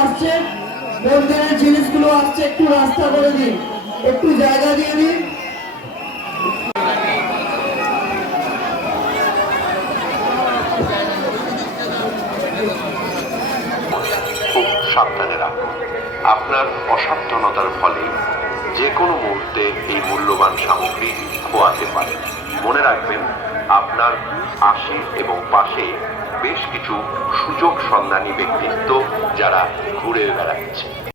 আসছে মন্দিরের জিনিসগুলো আসছে একটু রাস্তা করে দিন একটু জায়গা দিয়ে দিন। সাবধানে রাখুন আপনার অসাবধানতার ফলে যে কোনো মুহূর্তে এই মূল্যবান সামগ্রী খোয়াতে পারে। মনে রাখবেন, আপনার আশে এবং পাশে বেশ কিছু সুযোগ সন্ধানী ব্যক্তিত্ব যারা ঘুরে বেড়াচ্ছে।